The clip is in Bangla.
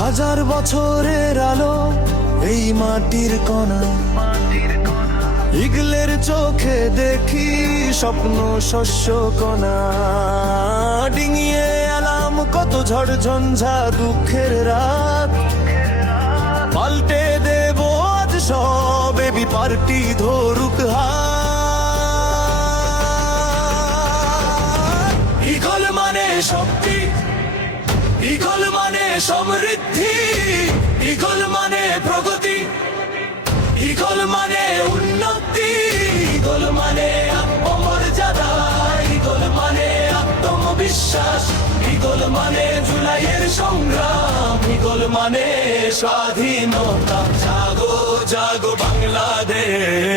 হাজার বছরের আলো এই মাটির কণা। ইগলের চোখে দেখি স্বপ্ন শস্য কণা। ডিঙিয়ে এলাম কত ঝড় ঝঞ্ঝা দুঃখের রাত। পাল্টে দেব আজ সব এবি পার্টি ধরুক হাত। ইগল মানে শক্তি ইগল মানে সমৃদ্ধি, ইগল মানে প্রগতি, ইগল মানে উন্নতি, ইগল মানে আত্মমর্যাদা, ইগল মানে আত্মবিশ্বাস, ইগল মানে জুলাইয়ের সংগ্রাম, ইগল মানে স্বাধীনতা। জাগো জাগো বাংলাদেশ।